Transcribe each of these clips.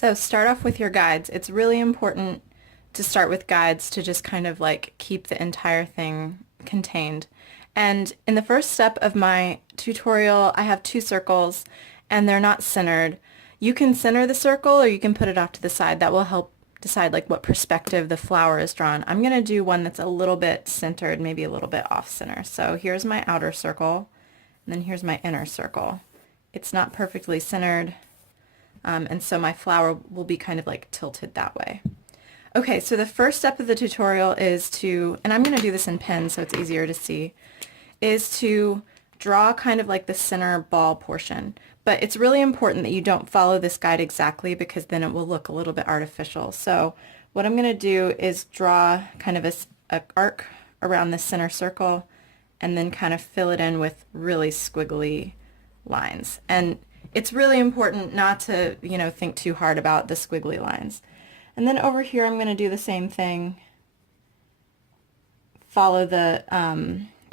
So start off with your guides. It's really important to start with guides to just kind of like keep the entire thing contained. And in the first step of my tutorial, I have two circles and they're not centered. You can center the circle or you can put it off to the side. That will help decide like what perspective the flower is drawn. I'm going to do one that's a little bit centered, maybe a little bit off center. So here's my outer circle and then here's my inner circle. It's not perfectly centered. And so my flower will be kind of like tilted that way. Okay, so the first step of the tutorial is to, and I'm going to do this in pen so it's easier to see, is to draw kind of like the center ball portion. But it's really important that you don't follow this guide exactly because then it will look a little bit artificial. So what I'm going to do is draw kind of a arc around the center circle and then kind of fill it in with really squiggly lines. And it's really important not to, think too hard about the squiggly lines. And then over here, I'm going to do the same thing. Follow the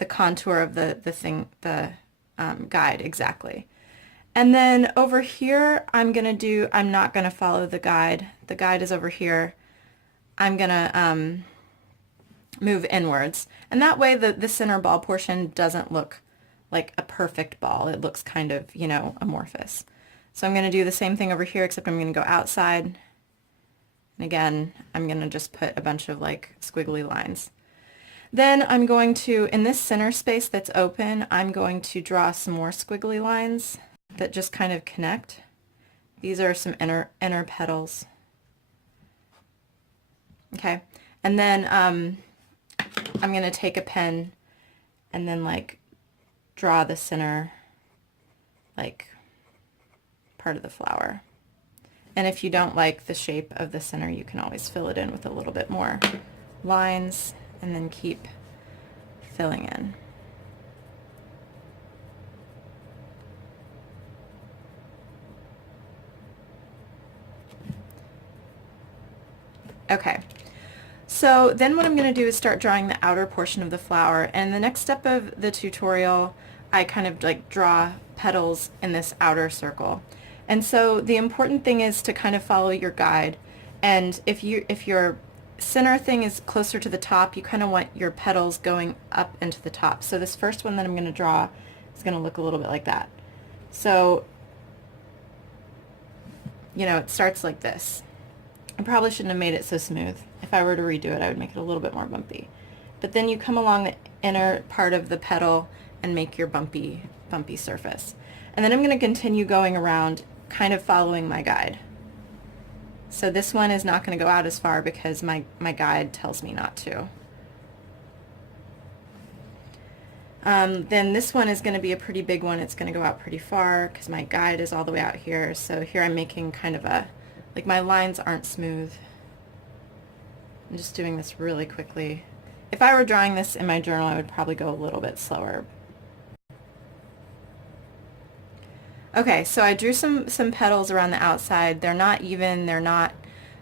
contour of the guide exactly. And then over here, I'm not going to follow the guide. The guide is over here. I'm going to move inwards. And that way the center ball portion doesn't look like a perfect ball. It looks kind of, amorphous. So I'm going to do the same thing over here, except I'm going to go outside. And again, I'm going to just put a bunch of like squiggly lines. Then I'm going to, in this center space that's open, I'm going to draw some more squiggly lines that just kind of connect. These are some inner petals. Okay, and then I'm going to take a pen and then like draw the center like part of the flower. And if you don't like the shape of the center, you can always fill it in with a little bit more lines and then keep filling in. Okay. So then what I'm going to do is start drawing the outer portion of the flower, and the next step of the tutorial I kind of like draw petals in this outer circle. And so the important thing is to kind of follow your guide, and if your center thing is closer to the top, you kind of want your petals going up into the top. So this first one that I'm going to draw is going to look a little bit like that. So it starts like this. I probably shouldn't have made it so smooth. If I were to redo it, I would make it a little bit more bumpy. But then you come along the inner part of the petal and make your bumpy surface. And then I'm going to continue going around kind of following my guide. So this one is not going to go out as far because my guide tells me not to. Then this one is going to be a pretty big one. It's going to go out pretty far because my guide is all the way out here. So here I'm making kind of like my lines aren't smooth. I'm just doing this really quickly. If I were drawing this in my journal, I would probably go a little bit slower. Okay, so I drew some petals around the outside. They're not even, they're not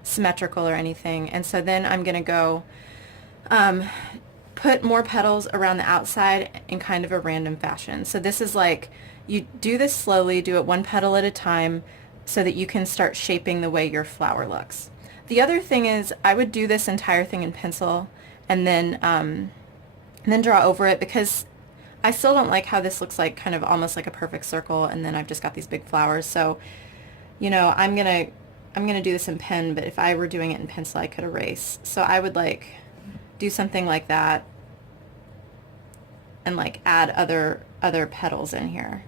symmetrical or anything. And so then I'm going to go put more petals around the outside in kind of a random fashion. So this is like, you do this slowly, do it one petal at a time so that you can start shaping the way your flower looks. The other thing is I would do this entire thing in pencil and then draw over it, because I still don't like how this looks like kind of almost like a perfect circle, and then I've just got these big flowers. So, I'm gonna do this in pen, but if I were doing it in pencil, I could erase. So I would like do something like that and like add other petals in here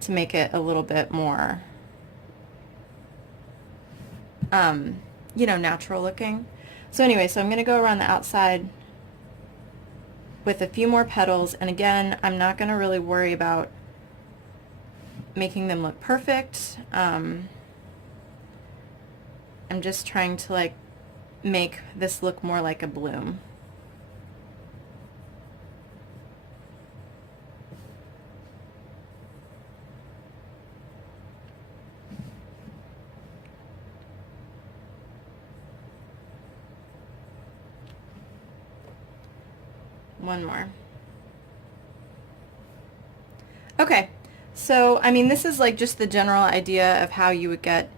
to make it a little bit more natural looking. So anyway, so I'm gonna go around the outside with a few more petals, and again, I'm not going to really worry about making them look perfect. I'm just trying to like make this look more like a bloom. One more. Okay, so I mean, this is like just the general idea of how you would get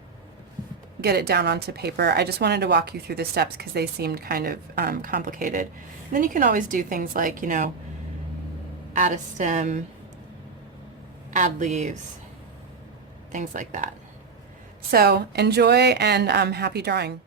get it down onto paper. I just wanted to walk you through the steps because they seemed kind of complicated. And then you can always do things like, you know, add a stem, add leaves, things like that. So enjoy and happy drawing.